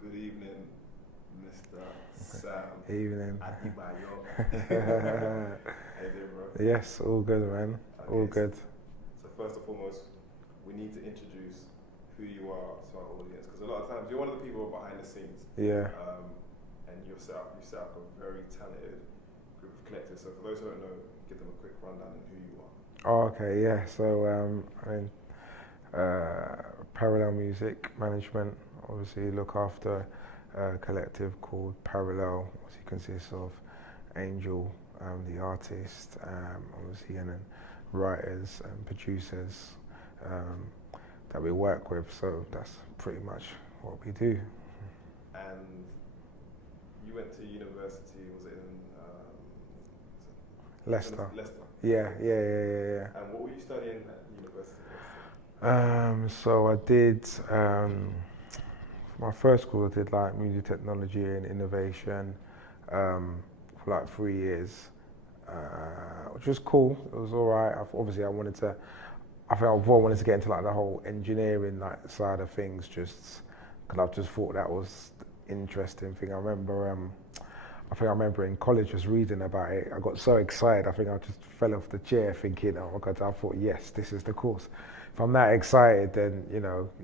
Good evening, Mr. Sam Evening. Adebayo. How you doing, bro? Yes, all good, man. All Okay, good. so first and foremost, we need to introduce who you are to our audience, because a lot of times you're one of the people behind the scenes, Yeah. and you set up a very talented group of collectors. So for those who don't know, give them a quick rundown on who you are. Oh, okay, yeah. So, Parallel Music Management. Obviously, look after a collective called Parallel, which consists of Angel, the artist, obviously, and then writers and producers that we work with. So that's pretty much what we do. And you went to university, was it in Leicester. Leicester? Yeah. And what were you studying at university? So I did my first school. I did like music technology and innovation for like 3 years, which was cool. It was all right. Obviously, I think I wanted to get into like the whole engineering like side of things, just because I just thought that was interesting thing. I think I remember in college just reading about it. I got so excited. I think I just fell off the chair thinking, oh my God, I thought, yes, this is the course. If I'm that excited, then,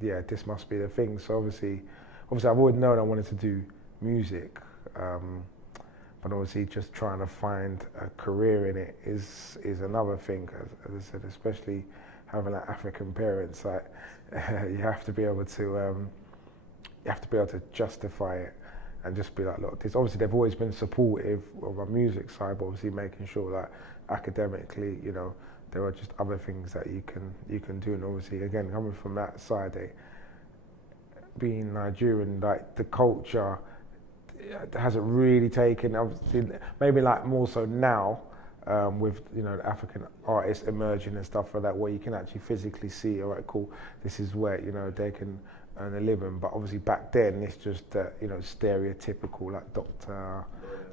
yeah, this must be the thing. So obviously I've always known I wanted to do music. But obviously just trying to find a career in it is another thing, as I said, especially having like African parents, like you have to be able to justify it and just be like, look, obviously they've always been supportive of my music side, but obviously making sure that academically, there are just other things that you can do. And obviously, again, coming from that side, being Nigerian, like the culture hasn't really taken, obviously, maybe like more so now, with the African artists emerging and stuff like that, where you can actually physically see, all right, cool, this is where they can earn a living. But obviously back then it's just stereotypical, like doctor,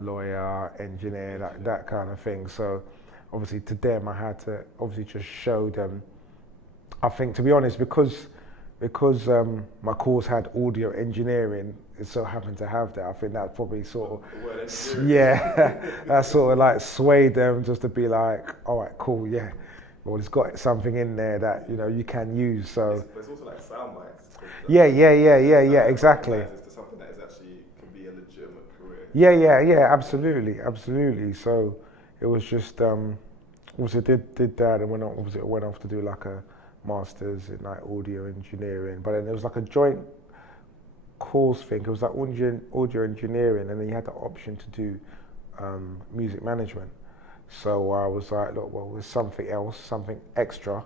lawyer, engineer, that kind of thing. So obviously to them I had to obviously just show them. I think, to be honest, because my course had audio engineering, it so happened to have that. I think that probably sort of, yeah, that sort of like swayed them just to be like, all right, cool, yeah. Well, it's got something in there that you can use. So But it's also like sound bites. yeah, exactly. To something that is actually can be a legitimate career. Yeah, absolutely. So it was just also did that, and went off to do like a master's in like audio engineering. But then there was like a joint course thing. It was like audio engineering, and then you had the option to do music management. So I was like, look, well, there's something else, something extra.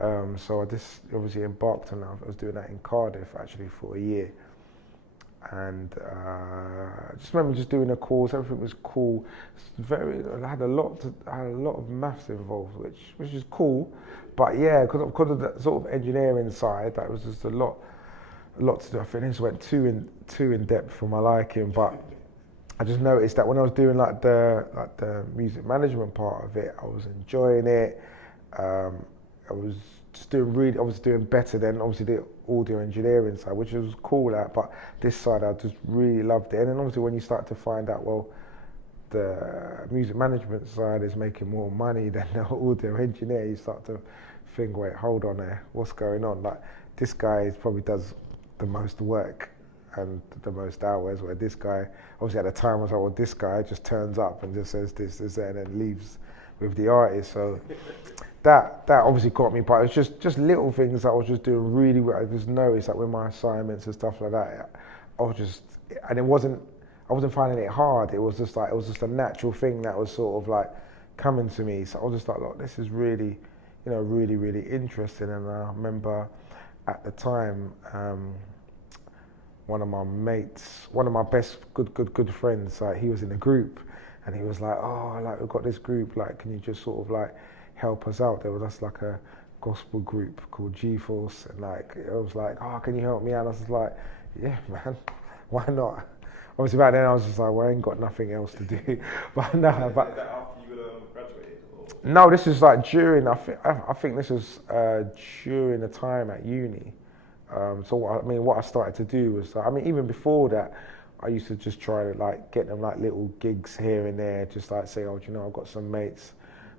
So I just obviously embarked on that. I was doing that in Cardiff actually for a year. And I just remember just doing a course. Everything was cool. I had a lot of maths involved, which is cool. But yeah, because of the sort of engineering side, that was just a lot to do. I think this went too in depth for my liking. But I just noticed that when I was doing like the music management part of it, I was enjoying it. I was doing better than obviously the audio engineering side, which was cool. But this side, I just really loved it. And then obviously when you start to find out, well, the music management side is making more money than the audio engineer, you start to think, wait, hold on there, what's going on? Like, this guy probably does the most work and the most hours, where this guy, obviously at the time I was like, well, this guy just turns up and just says this, that, and then leaves with the artist. So that obviously caught me, but it's just little things that I was just doing really well. I just noticed that with my assignments and stuff like that, I wasn't finding it hard. It was just a natural thing that was sort of like coming to me. So I was just like, look, this is really, really interesting. And I remember at the time, one of my mates, one of my best good friends, like he was in a group, and he was like, oh, like we've got this group, like can you just sort of like help us out? There was just like a gospel group called G-Force, and like it was like, oh, can you help me out? I was just like, yeah, man, why not? Obviously back then I was just like, well, I ain't got nothing else to do. But no, Is that after you graduated? Or? No, this is like during. I think this was during the time at uni. So what I started to do was, even before that, I used to just try to like get them like little gigs here and there, just like say, oh, do you know, I've got some mates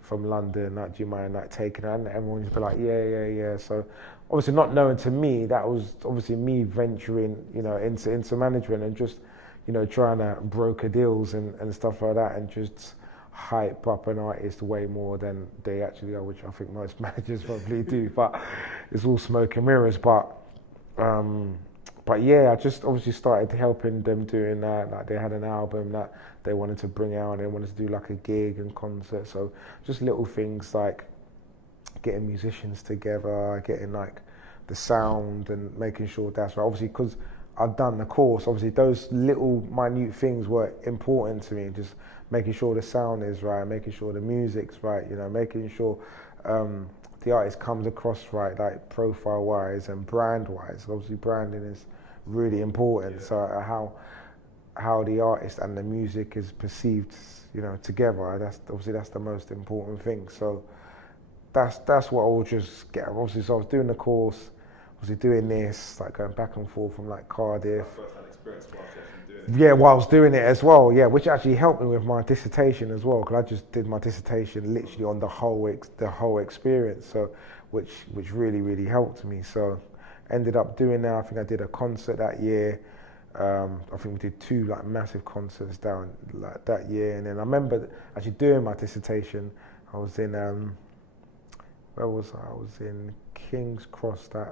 from London, like, do you mind like taking it? And everyone would be like, yeah. So obviously not knowing to me, that was obviously me venturing, you know, into management and just, you know, trying to broker deals and stuff like that and just hype up an artist way more than they actually are, which I think most managers probably do, but it's all smoke and mirrors. But yeah, I just obviously started helping them doing that. Like they had an album that they wanted to bring out and they wanted to do like a gig and concert. So just little things like getting musicians together, getting like the sound and making sure that's right. Obviously, because I'd done the course, obviously those little minute things were important to me. Just making sure the sound is right, making sure the music's right, you know, making sure the artist comes across right, like profile-wise and brand-wise. Obviously, branding is really important. Yeah. So how the artist and the music is perceived, you know, together. That's the most important thing. So that's what I will just get. Obviously, so I was doing the course, obviously doing this, like going back and forth from like Cardiff. First-hand experience while actually doing it. Yeah, while I was doing it as well. Yeah, which actually helped me with my dissertation as well, because I just did my dissertation literally on the whole experience. So, which really helped me. So, ended up doing that. I think I did a concert that year. I think we did 2 like massive concerts down like that year. And then I remember actually doing my dissertation. I was in where was I? I was in King's Cross. I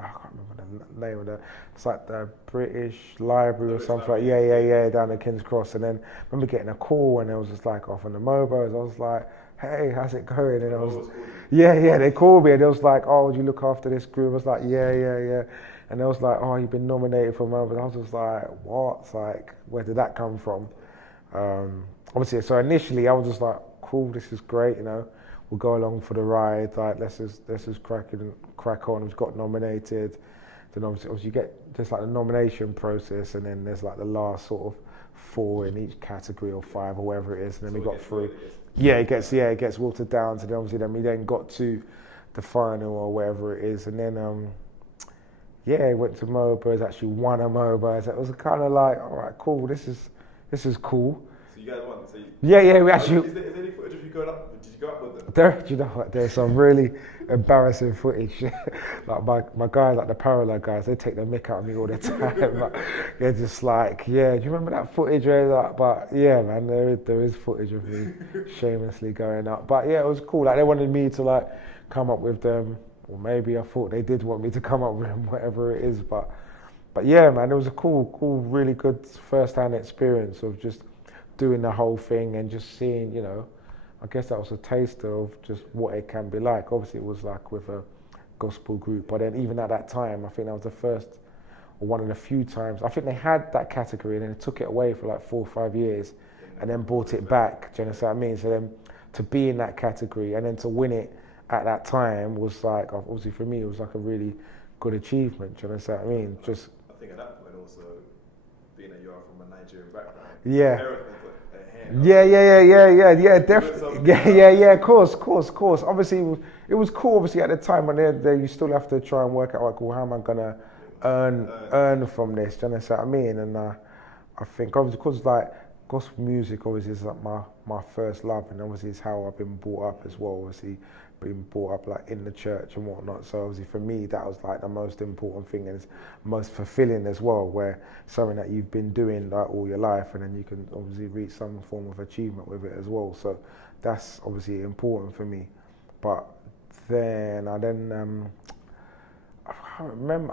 can't remember the name of that. It's like the British Library or something. Like, yeah, down at King's Cross. And then I remember getting a call and it was just like off on the mobile. I was like, hey, how's it going? And I was, yeah, they called me and it was like, oh, would you look after this group? I was like, yeah. And it was like, oh, you've been nominated for mobile. I was just like, what? It's like, where did that come from? Obviously, so initially I was just like, cool, this is great, you know. We'll go along for the ride. Like, let's just crack on. We've got nominated. Then obviously you get just like the nomination process, and then there's like the last sort of 4 in each category or 5 or whatever it is, and then we got 3. Yeah, it gets watered down. So then obviously we then got to the final or whatever it is, and then went to MOBAs. Actually won a MOBAs. It was kind of like, all right, cool. This is cool. So you guys won. So we actually. Is there any footage of you going up? Did you go up with them? Do you know what? There's some really embarrassing footage. Like my guys, like the parallel guys, they take the mick out of me all the time. But they're just like, yeah, do you remember that footage? But yeah, man, there is footage of me shamelessly going up. But yeah, it was cool. Like they wanted me to like come up with them, or maybe I thought they did want me to come up with them, whatever it is. But yeah, man, it was a cool, really good first-hand experience of just doing the whole thing and just seeing, you know, I guess that was a taster of just what it can be like. Obviously, it was like with a gospel group, but then even at that time, I think that was the first or one of the few times. I think they had that category and then they took it away for like 4 or 5 years and then brought it back. Do you know what I mean? So then to be in that category and then to win it at that time was like, obviously for me, it was like a really good achievement. Do you know what I mean? Just. I think at that point also, being that you are from a Nigerian background. Yeah. Yeah, definitely. Yeah, of course. Obviously, it was cool. Obviously, at the time when there, you still have to try and work out, like, well, how am I gonna earn from this? Do you know what I mean? And I think obviously because like gospel music obviously is like my first love, and obviously it's how I've been brought up as well. Obviously, being brought up like in the church and whatnot. So obviously for me that was like the most important thing, and it's most fulfilling as well, where something that you've been doing like all your life and then you can obviously reach some form of achievement with it as well. So that's obviously important for me. But then I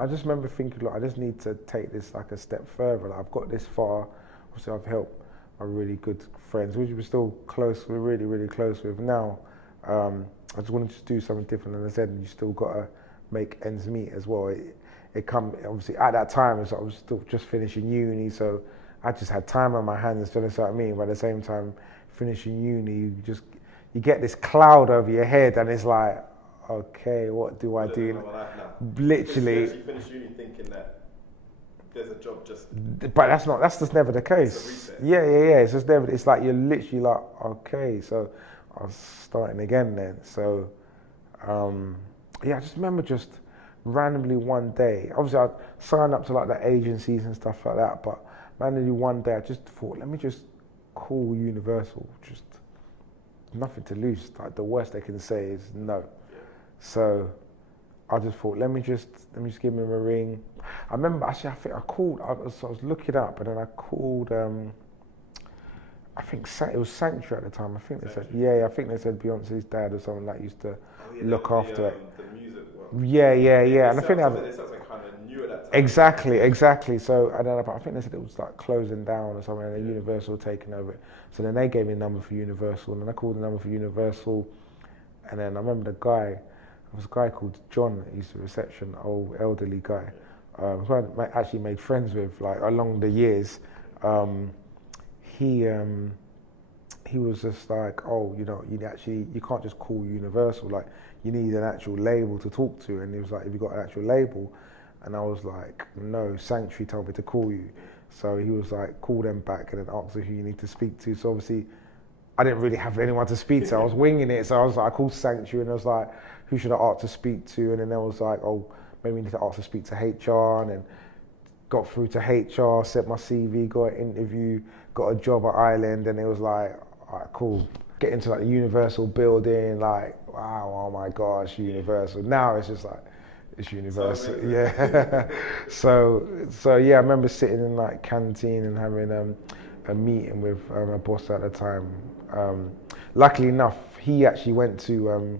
just remember thinking, like, I just need to take this like a step further. Like, I've got this far. Obviously I've helped my really good friends, which we're still close, we're really, really close with now. I just wanted to do something different, and I said you still got to make ends meet as well. It come obviously at that time, I was still just finishing uni, so I just had time on my hands. Do you know what I mean? But at the same time, finishing uni, you get this cloud over your head, and it's like, okay, what do I do? Literally, you actually finish uni thinking that there's a job just. But that's just never the case. Yeah. It's just never. It's like you're literally like, okay, so I was starting again then. So, I just remember just randomly one day, obviously I signed up to like the agencies and stuff like that, but randomly one day I just thought, let me just call Universal, just nothing to lose. Like the worst they can say is no. So I just thought, let me just give them a ring. I remember actually, I think I called. I was looking up, and then I called. I think it was Sanctuary at the time. I think they said, I think they said Beyonce's dad or someone that used to look after it. The music one. Yeah. And I think it sounds like kind of new at that time. Exactly. So and then I think they said it was like closing down or something, and then Universal taking over it. So then they gave me a number for Universal, and then I called the number for Universal, and then I remember there was a guy called John at East Reception, old elderly guy, who I actually made friends with like along the years. He was just like, oh, you know, you can't just call Universal, like you need an actual label to talk to. And he was like, have you got an actual label? And I was like, no, Sanctuary told me to call you. So he was like, call them back and then ask who you need to speak to. So obviously I didn't really have anyone to speak to. I was winging it. So I was like, I called Sanctuary and I was like, who should I ask to speak to? And then I was like, oh, maybe we need to ask to speak to HR. And then got through to HR, sent my CV, got an interview, got a job at Island, and it was like, all right, cool. Get into like the Universal building, like, wow, oh my gosh, Universal. Now it's just like, it's Universal, yeah. so yeah, I remember sitting in like canteen and having a meeting with my boss at the time. Luckily enough, he actually went to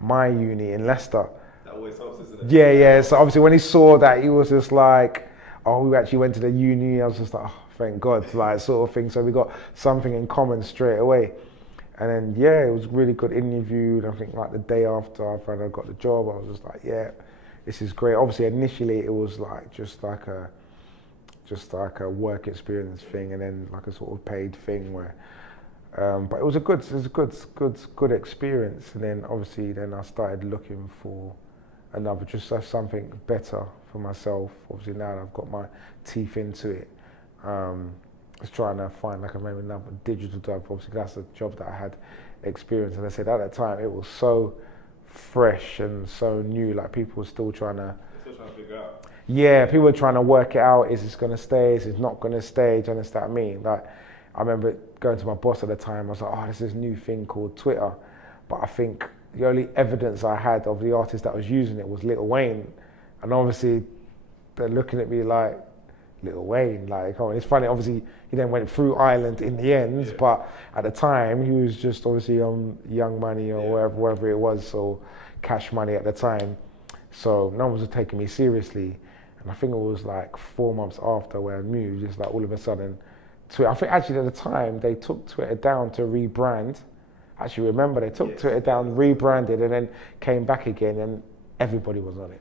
my uni in Leicester. That always helps, isn't it? Yeah. So obviously when he saw that, he was just like, oh, we actually went to the uni. I was just like, oh, thank God, like sort of thing. So we got something in common straight away. And then, it was a really good interview. And I think like the day after I found I got the job, I was just like, yeah, this is great. Obviously, initially it was like just like a work experience thing, and then like a sort of paid thing where. But it was a good experience. And then obviously, then I started looking for just something better for myself. Obviously now that I've got my teeth into it, I was trying to find like maybe another digital job. Obviously that's a job that I had experience. And I said at that time it was so fresh and so new. Like people were still trying to figure out. Yeah, people were trying to work it out. Is this going to stay? Is this not going to stay? Do you understand what I mean? Like I remember going to my boss at the time. I was like, oh, there's this new thing called Twitter, but I think the only evidence I had of the artist that was using it was Lil Wayne. And obviously, they're looking at me like, Lil Wayne, like, oh, it's funny, obviously, he then went through Island in the end, but at the time, he was just obviously on Young Money or wherever it was, or Cash Money at the time. So no one was taking me seriously. And I think it was like 4 months after where I knew, just like all of a sudden, Twitter, I think actually at the time, they took Twitter down to rebrand. Actually remember, they took Twitter down, rebranded, and then came back again, and everybody was on it.